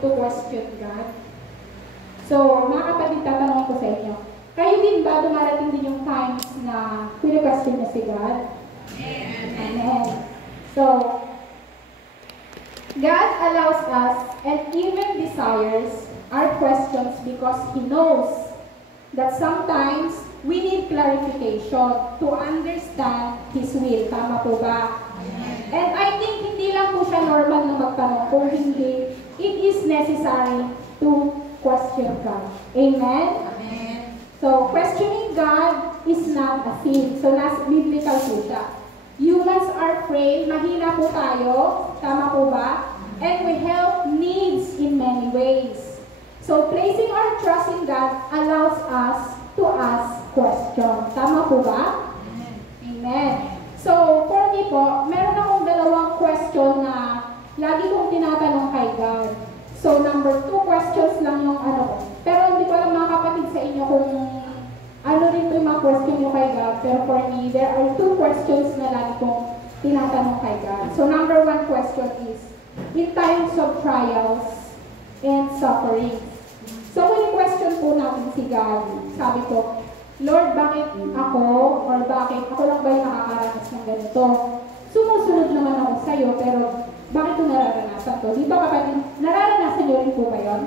to question God. So, mga kapatid, tatanungin ko sa inyo, kayo din ba dumarating din yung times na pina-question niyo si God? Amen. So, God allows us and even desires our questions because He knows that sometimes we need clarification to understand His will. Tama po ba? And I think hindi lang po siya normal na magtanong. Kung hindi, it is necessary to question God. Amen? Amen. So, questioning God is not a sin. So, biblical po siya. Humans are frail, mahina po tayo, tama po ba? And we have needs in many ways. So, placing our trust in God allows us to ask questions. Tama po ba? Amen. So, for me po, meron akong dalawang question na lagi kong tinatanong kay God. So, number 2 questions lang yung ano. Pero hindi ko alam mga kapatid sa inyo kung ano rin po yung mga question nyo kay God. Pero for me, there are 2 questions na lagi kong tinatanong kay God. So, number 1 question is, in times of trials and suffering. So, kung question po natin si God, sabi ko, Lord, bakit ako, or bakit ako lang ba yung nakakaranas ng ganito? Sumusunod naman ako sa'yo, pero bakit ko nararanasan to? Di ba kapatid, nararanasan nyo rin po ba yun?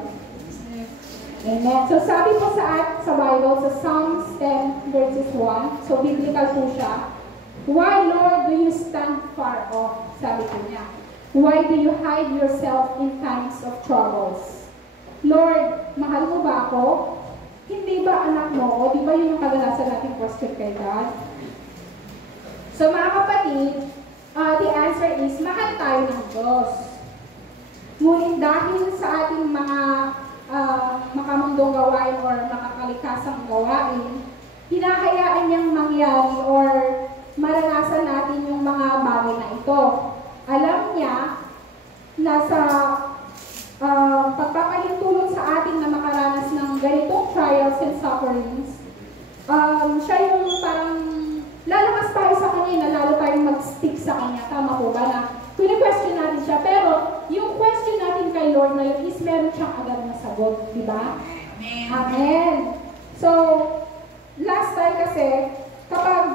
Amen. So, sabi po sa Bible, sa Psalms 10 verses 1, so biblical po siya, why, Lord, do you stand far off? Sabi po niya. Why do you hide yourself in times of troubles? Lord, mahal mo ba ako? Hindi ba anak mo ko? Di ba yun yung kadalasan nating question kay God? So mga kapatid, the answer is, mahal tayo ng Diyos. Ngunit dahil sa ating mga makamundong gawain or makakalikasang gawain, hinahayaan niyang mangyari or maranasan natin yung mga bagay na ito. Alam niya na sa pagpapahintulot sa atin na makaranas ng ganitong trials and sufferings, siya yung parang lalakas tayo sa kanya na lalo tayong mag-stick sa kanya. Tama po ba na question natin siya? Pero yung question natin kay Lord na yun is meron siyang agad na sagot. Diba? Amen. Amen. So, last time kasi, kapag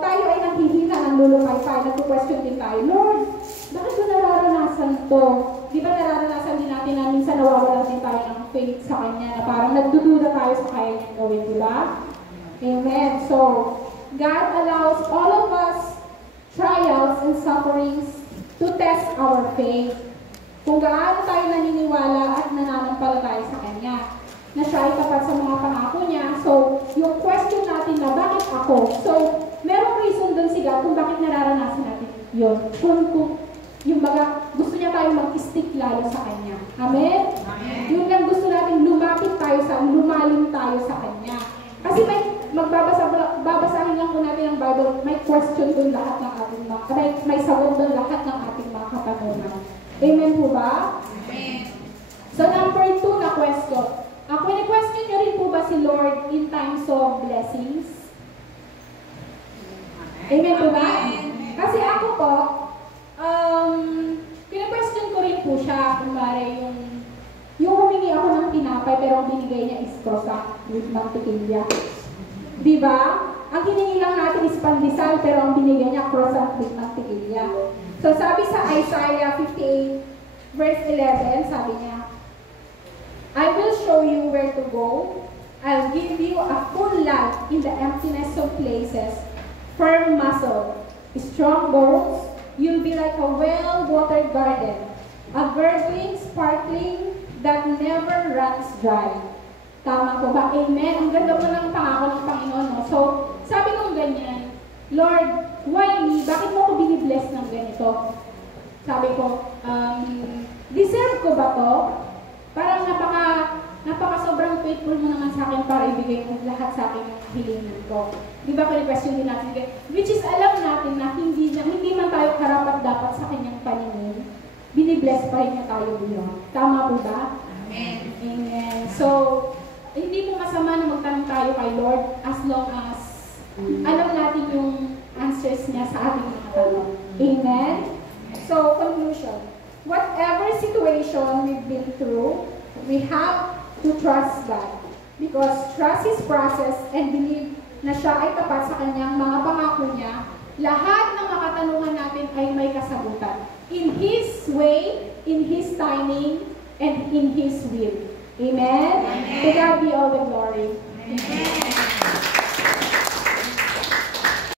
tayo ay nanghihina ng lulumay tayo, nagpo-question din tayo, Lord, bakit ko nararanasan to? Di ba nararanasan din natin na minsan nawawalan din tayo ng faith sa Kanya na parang nagdududa tayo sa kaya niyang gawin, di ba? Amen. So, God allows all of us trials and sufferings to test our faith. Kung gaano tayo naniniwala at nananampalataya sa Kanya, na siya ay tapat sa mga pangako niya. So, yung question natin na bakit ako? So, merong reason dun si God kung bakit nararanasan natin yun. Kung yung baga, gusto niya tayong mag-stick lalo sa Kanya. Amen? Amen. Yung lang gusto natin lumapit tayo lumalim tayo sa Kanya. Kasi babasahin lang po natin ang Bible, may question dun lahat ng ating may sagot dun lahat ng ating mga katanungan. Amen po ba? Amen. So, number 2 na question. Question nyo rin po ba si Lord in times of blessings? Amen po ba? Kasi ako po, question ko rin po siya, kumare yung humingi ako ng tinapay pero ang binigay niya is croissant with mantikilya. Diba? Ang hiningi lang natin is pandesal pero ang binigay niya croissant with mantikilya. So sabi sa Isaiah 58 verse 11, sabi niya, I will show you where to go. I'll give you a full life in the emptiness of places, firm muscle, strong bones. You'll be like a well-watered garden, a gurgling, sparkling that never runs dry. Tama po ba? Amen. Ang ganda po ng pangako ng Panginoon. No? So, sabi ko ganyan, Lord, why me? Bakit mo ko binibless ng ganito? Sabi ko, deserve ko ba to? Parang napaka sobrang faithful mo naman sa akin para ibigay mo lahat sa akin yung hilingan ko. Di ba question din natin? Which is alam natin na hindi man tayo karapat dapat sa kanyang paningin, binibless pa rin niya tayo beyond. Tama po ba? Amen. Amen. So, hindi po masama na magtanong tayo kay Lord as long as alam natin yung answers niya sa ating mga tanong. Amen? So, conclusion. whatever situation we've been through, we have to trust God. Because trust His process and believe na siya ay tapat sa kanyang mga pangako niya, lahat ng mga katanungan natin ay may kasagutan. In His way, in His timing, and in His will. Amen? Amen. To God be all the glory. Amen.